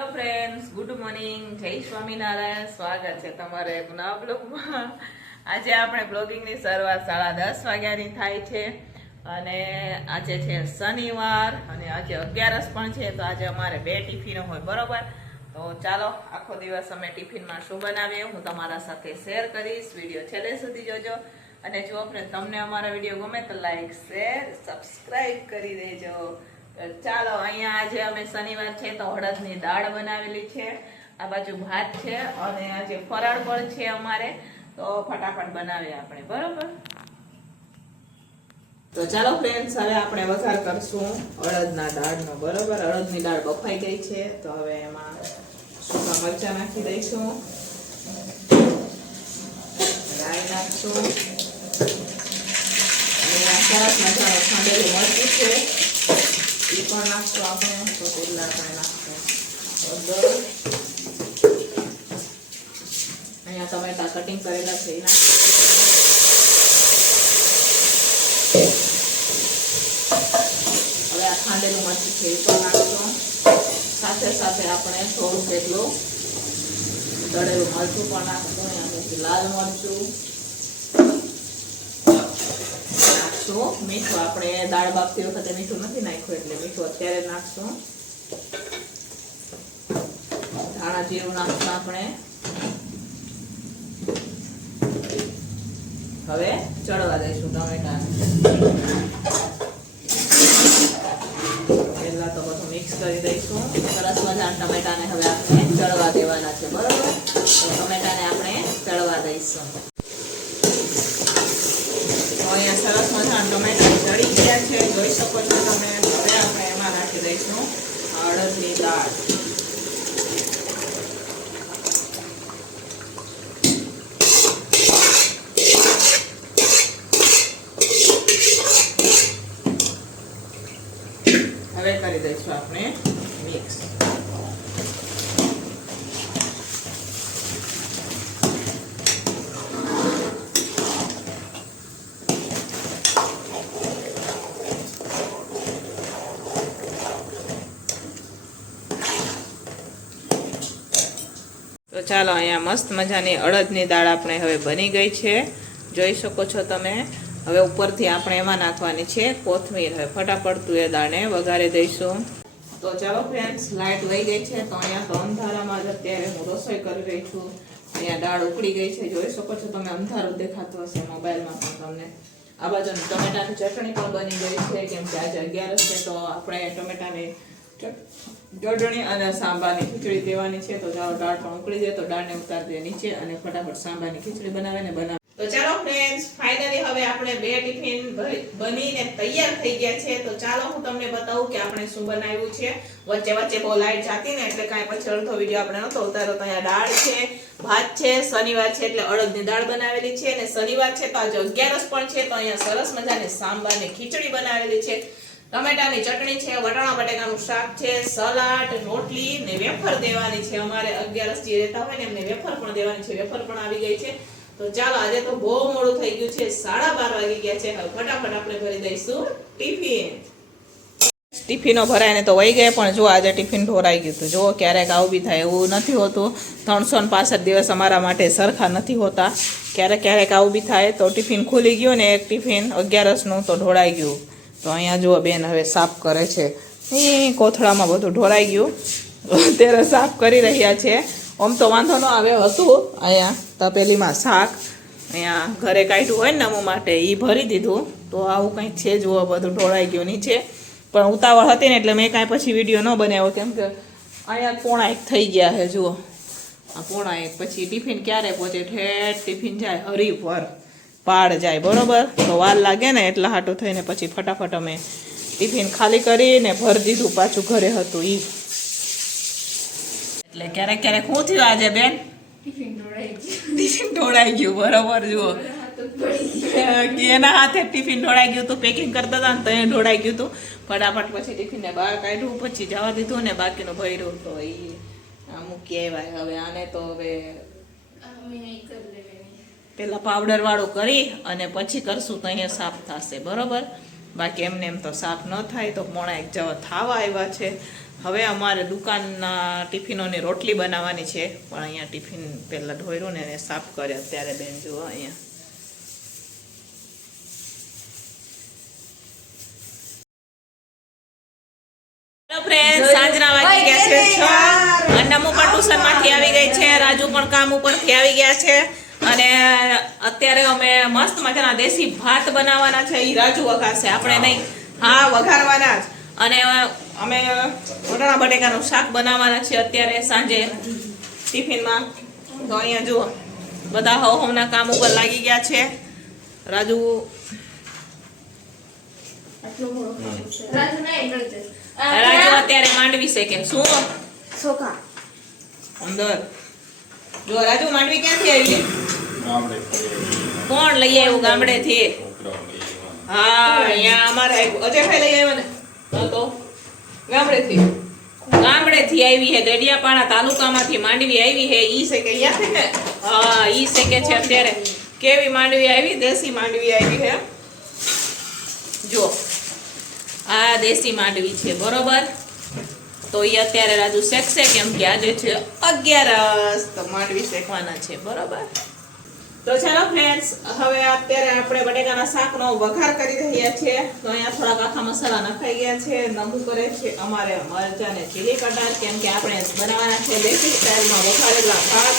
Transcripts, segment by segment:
Hello friends good morning જય સ્વામિનારાયણ. સ્વાગત છે તમારે એક નવા બ્લોગમાં. આજે આપણે બ્લોગિંગની શરૂઆત સાડા દસ વાગ્યાની થાય છે અને આજે છે શનિવાર અને આજે અગિયારસ પણ છે, તો આજે અમારે બે ટિફિનો હોય, બરોબર? તો ચાલો, આખો દિવસ અમે ટિફિનમાં શું બનાવીએ હું તમારા સાથે શેર કરીશ. વીડિયો છેલ્લે સુધી જોજો. અને જો આપણે તમને અમારા વીડિયો ગમે તો લાઈક, શેર સબસ્ક્રાઈબ કરી દેજો. ચાલો, અહીંયા આજે અમે શનિવાર છે તો હળદની દાળ બનાવેલી છે. આ બાજુ ભાત છે અને આજે ફરાળ પણ છે અમારે, તો ફટાફટ બનાવીએ આપણે, બરોબર? તો ચાલો ફ્રેન્ડ્સ હવે આપણે વઘાર કરશું અડદના દાળનો, બરોબર? અડદની દાળ બફાઈ ગઈ છે, તો હવે એમાં સૂકા મરચાં નાખી દઈશું. રાઈ નાખશું. અને આ સરસ મજાનું ખાંડેલું મરચું છે. એ પણ નાખશું આપણે તો પેલા આપણે નાખશું હળદર અહીંયા ટમેટા કટિંગ કરેલા છે એ નાખશું હવે આ ખાંડેલું મરચું છે એ પણ નાખશું સાથે સાથે આપણે થોડુંક એટલું દળેલું મરચું પણ નાખશું અહીંયા પછી લાલ મરચું નાખશું મીઠું. આપણે દાળ બાફતી વખતે મીઠું નથી નાખ્યું એટલે મીઠું અત્યારે નાખશું. ધાણા જીરું નાખશું આપણે. હવે ચડવા દઈશું ટમેટા પહેલા તો બધું મિક્સ કરી દઈશું સરસ મજાના ટમેટાને હવે આપણે ચડવા દેવાના છે બરોબર તો ટમેટાને આપણે ચડવા દઈશું તો અહીંયા સરસ મજાના ટમેટા ચડી ગયા છે જોઈ શકો છો તમે હવે આપણે દઈશું અડદની દાળ હવે કરી દઈશું આપણે મિક્સ તો ચાલો અહીંયા મસ્ત મજાની અડદની દાળ આપણે હવે બની ગઈ છે. જોઈ શકો છો તમે. હવે ઉપરથી આપણે એમાં નાખવાની છે કોથમીર. હવે ફટાફટ એ દાળને વઘારી દઈશું. તો ચાલો ફ્રેન્ડ્સ લાઈટ વહી ગઈ છે તો અહીંયા તો અંધારામાં જ અત્યારે હું રસોઈ કરી રહી છું. અહીંયા દાળ ઉકળી ગઈ છે. જોઈ શકો છો તમે, અંધારું દેખાતું હશે મોબાઈલમાં પણ તમને. આ બાજુ ટમેટાની ચટણી પણ બની ગઈ છે. કેમ કે આજે અગિયારસ છે તો આપણે ટમેટાની ચટણી અને સાંબાની ખીચડી દેવાની છે. તો ચાલો દાળ પણ ઉકળી જાય. તો દાળને ઉતારી દે નીચે અને ફટાફટ સાંબાની ખીચડી બનાવે ને બનાવે તો ચાલો ફ્રેન્ડ્સ ફાઇનલી હવે આપણે બે ટિફિન બનીને તૈયાર થઈ ગયા છે. તો ચાલો હું તમને બતાવું કે આપણે શું બનાવ્યું છે. વચ્ચે વચ્ચે બહુ લાઈટ જાતી ને એટલે કાંઈ પછી અડધો વીડિયો આપણે નહોતો ઉતારો તો અહીંયા દાળ છે, ભાત છે, શનિવાર છે એટલે અડદની દાળ બનાવેલી છે. અને શનિવાર છે તો આજે અગિયારસ પણ છે. તો અહીંયા સરસ મજાની સાંબારની ખીચડી બનાવેલી છે. ટમેટાની ચટણી છે, વટાણા બટેકાનું શાક છે, સલાડ, રોટલી ને વેફર દેવાની છે. અમારે અગિયારસ જે રહેતા હોય ને એમને વેફર પણ દેવાની છે. વેફર પણ આવી ગઈ છે. તો ચાલો, આજે તો બહુ મોડું થઈ ગયું છે. સાડા બાર વાગી ગયા છે. ફટાફટ આપણે ભરી દઈશું ટિફિન. ટિફિનો ભરાઈને તો વહી ગયા, પણ જો આજે ટિફિન ઢોરાઈ ગયું હતું. જો ક્યારેક આવું બી થાય એવું નથી હોતું. ત્રણસો ને પાસઠ દિવસ અમારા માટે સરખા નથી હોતા. ક્યારેક ક્યારેક આવું બી થાય તો ટિફિન ખુલી ગયું ને એક ટિફિન અગિયારસનું તો ઢોળાઈ ગયું. તો અહીંયા જુઓ બેન હવે સાફ કરે છે. એ કોથળામાં બધું ઢોળાઈ ગયું. અત્યારે સાફ કરી રહ્યા છે. આમ તો વાંધો ન આવે હતું. અહીંયા તપેલીમાં શાક. અહીંયા ઘરે કાઢ્યું હોય ને નમો માટે એ ભરી દીધું. તો આવું કંઈક છે જુઓ, બધું ઢોળાઈ ગયું નીચે. પણ ઉતાવળ હતી ને એટલે મેં કાંઈ પછી વીડિયો ન બનાવ્યો. કેમ કે અહીંયા પોણા એક થઈ ગયા છે, જુઓ. આ પોણા એક. પછી ટિફિન ક્યારે પહોંચે? ઠેઠ ટિફિન જાય હરીભર પાડ જાય બરોબર? તો વાર લાગે ને એટલા હાટું થઈને પછી ફટાફટ અમે ટિફિન ખાલી કરીને ભરી દીધું પાછું ઘરે હતું ઈ. એટલે ક્યારેક ક્યારેક શું થયું આજે બેન? ટિફિન ઢોળાઈ ગયું. બરોબર જુઓ. એના હાથે ટિફિન ઢોળાઈ ગયું હતું પેકિંગ કરતા હતા ને તો એ ઢોળાઈ ગયું હતું ફટાફટ પછી ટિફિનને બહાર કાઢ્યું પછી જવા દીધું ને બાકીનું ભર્યું. તો એ મૂકી આવ્યા હવે આને તો હવે અમે પાવડરવાળું કરી લેવાની. પેલા પાવડર વાળું કરી અને પછી કરશું તો અહીંયા સાફ થશે બરાબર? બાકી એમને એમ તો સાફ ન થાય તો પોણા એક જવા થાવા આવ્યા છે. હવે અમારે દુકાનના ટિફિનોની રોટલી બનાવવાની છે પણ અહીંયા ટિફિન પહેલાં ઢોર્યું ને એને સાફ કરે અત્યારે બેન જુઓ અહીંયા. સાંજના વાગી ગયા છે છ. અને નમુ પણ ટ્યુશન આવી ગઈ છે રાજુ પણ કામ ઉપરથી આવી ગયા છે. અને અત્યારે અમે મસ્ત મજાના દેશી ભાત બનાવવાના છે એ રાજુ વઘારશે આપણે નહીં હા વઘારવાના જ. અને અમે વટાણા બટેકાનું શાક બનાવવાના છે અત્યારે સાંજે ટિફિનમાં. તો અહીંયા જુઓ બધા હવ હવના કામ ઉપર લાગી ગયા છે. રાજુ રાજુ અત્યારે માંડવી છે કે શું? સોખા. અંદર. જો રાજુ માંડવી ક્યાંથી આવી ગામડે કોણ લઈ આવ્યું ગામડે થી હા, અહીંયા અમારે. અજયભાઈ લઈ આવ્યો ને? તો. ગામડે થી ગામડે થી આવી હે દેડિયાપાડા તાલુકામાંથી માંડવી આવી હે. ઈ છે કે હા, ઈ છે કે છે અત્યારે. કેવી માંડવી આવી? દેશી માંડવી આવી હે. જો, આ દેશી માંડવી છે, બરોબર? તો એ અત્યારે રાજુ શેકશે કેમ કે આજે છે અગિયારસ તો માંડવી શેકવાના છે, બરોબર? તો ચાલો ફ્રેન્ડ્સ હવે અત્યારે આપણે બટેકાના શાકનો વઘાર કરી રહ્યા છીએ. તો અહીંયા થોડાક આખા મસાલા નખાઈ ગયા છે. નમું કરે છે અમારે મરચાં ને ચીલી કટાર. કેમ કે આપણે બનાવવાના છે દેશી સ્ટાઇલમાં વઘારેલા ભાત.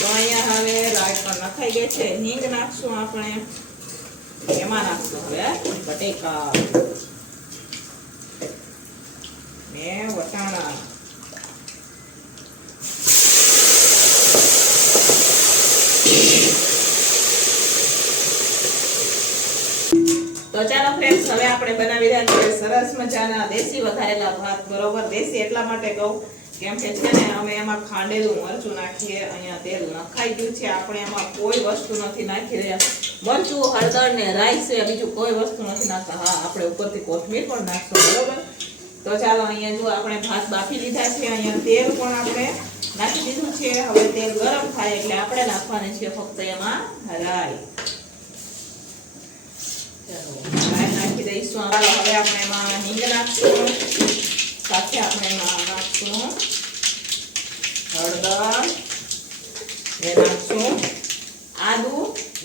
તો અહીંયા હવે રાઈ પણ નખાઈ ગઈ છે. હિંગ નાખશું આપણે. એમાં નાખશું હવે બટેકા. મેં વટાણા તો ચાલો ફ્રેન્ડ્સ હવે આપણે બનાવી રહ્યા છીએ સરસ મજાના દેશી વધારેલા ભાત. બરોબર? દેશી એટલા માટે કહું કેમ કે છે ને અમે એમાં ખાંડેલું મરચું નાખીએ અહીંયા તેલ નખાઈ ગયું છે. આપણે એમાં કોઈ વસ્તુ નથી નાખી રહ્યા. મરચું હળદર ને રાઈસ છે બીજું કોઈ વસ્તુ નથી નાખતા. હા આપણે ઉપરથી કોથમીર પણ નાખશું બરોબર? તો ચાલો અહીંયા જો આપણે ભાત બાફી લીધા છે. અહીંયા તેલ પણ આપણે નાખી દીધું છે. હવે તેલ ગરમ થાય એટલે આપણે નાખવાની છે ફક્ત એમાં રાઈ. ચાલો, રાઈ નાખી હવે આપણે એમાં હિંગ નાખશું, સાથે આપણે એમાં નાખશું. હળદર ને નાખશું. આદુ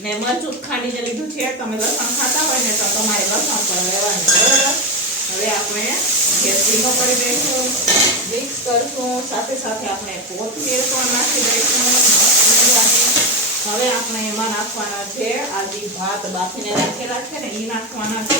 ને મરચું ખાંડીને લીધું છે, તમે લસણ ખાતા હોય ને તો તમારે લસણ પણ લેવાનું બરાબર હવે આપણે ગેસ ધીમો કરી દઈશું. મિક્સ કરશું. સાથે સાથે આપણે કોથમીર પણ નાખી દઈશું. હવે આપણે એમાં નાખવાના છે, આ જે ભાત બાફીને રાખેલા છે ને એ નાખવાના છે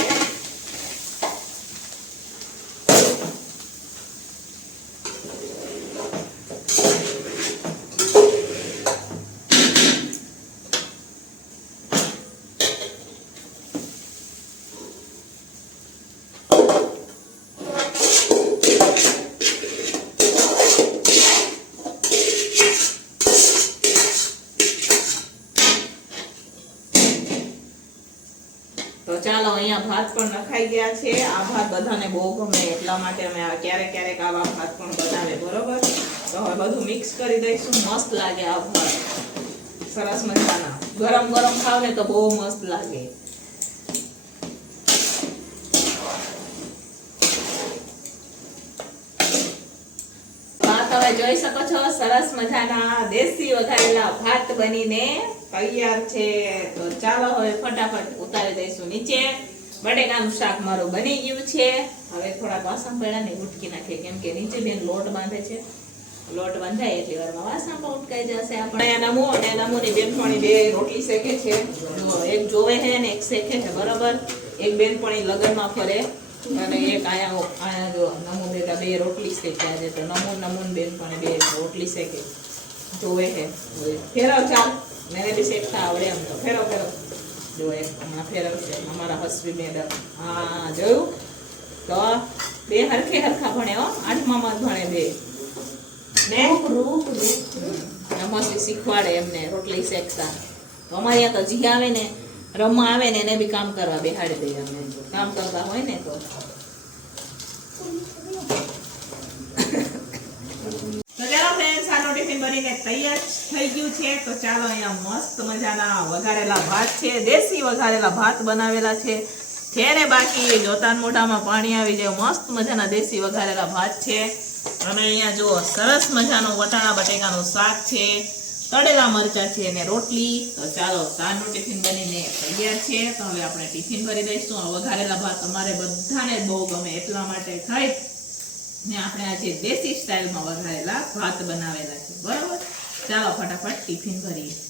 તો ચાલો અહીંયા ભાત પણ નખાઈ ગયા છે. આ ભાત બધાને બહુ ગમે એટલા માટે અમે ક્યારેક ક્યારેક આવા ભાત પણ બનાવે, બરોબર? તો હવે બધું મિક્સ કરી દઈશું. મસ્ત લાગે આ ભાત. સરસ મજાના. ગરમ ગરમ ખાવ ને તો બહુ મસ્ત લાગે. ભાત જોઈ શકો છો? સરસ મજાના. દેશી વઘારેલા ભાત બનીને તૈયાર છે. તો ચાલો હવે ફટાફટ ઉતારી દઈશું નીચે. બટેકાનું શાક મારું બની ગયું છે. હવે થોડાક વાસણ પડ્યા ને ઉટકી નાખીએ, કેમ કે નીચે બેન લોટ બાંધે છે. લોટ બાંધાય એટલી વારમાં વાસણ પણ ઉટકાઈ જશે આપણે અહીંયા નમો અને નમોની બેનપણી બે રોટલી શેકે છે. એક જોવે છે ને એક શેકે છે, બરોબર? એક બેનપણી લગનમાં ફરે અને એક આયા આયા જો નમો બેટા બે રોટલી શેકે છે તો નમો નમોન બેનપણી બે રોટલી શેકે. જોવે છે. ફેરવ ચાલ, મેને બી શેકતા આવડે એમ તો. ફેરવ ફેરવ. જો એક અમારા હસબી મેડમ હા, જોયું? તો બે હરખે હરખા ભણે હો આઠમામાં ભણે બે. ને? નમસ્તે શીખવાડે એમને, રોટલી શેકતા. અમારે તો જી આવે ને, રમવા આવે ને, એને બી કામ કરવા બેહાડી દઈએ અમે કામ કરતા હોય ને તો ચાલો ફ્રેન્ડ્સ આનો ટિફિન બનીને તૈયાર થઈ ગયું છે. તો ચાલો અહીંયા મસ્ત મજાના વઘારેલા ભાત છે. દેશી વઘારેલા ભાત બનાવેલા છે. જેને બાકી જોતાન મોઢામાં પાણી આવી જાય. મસ્ત મજાના દેશી વઘારેલા ભાત છે. અને અહીંયા જુઓ, સરસ મજાનું વટાણા બટેકાનું શાક છે. તળેલા મરચા છે અને રોટલી. તો ચાલો, સાંજનું ટિફિન બનીને તૈયાર છે. તો હવે આપણે ટિફિન ભરી દઈશું. વઘારેલા ભાત અમારે બધાને બહુ ગમે એટલા માટે થઈ ને આપણે આજે દેશી સ્ટાઇલમાં વઘારેલા ભાત બનાવેલા છે. બરાબર? ચાલો ફટાફટ ટિફિન ભરીએ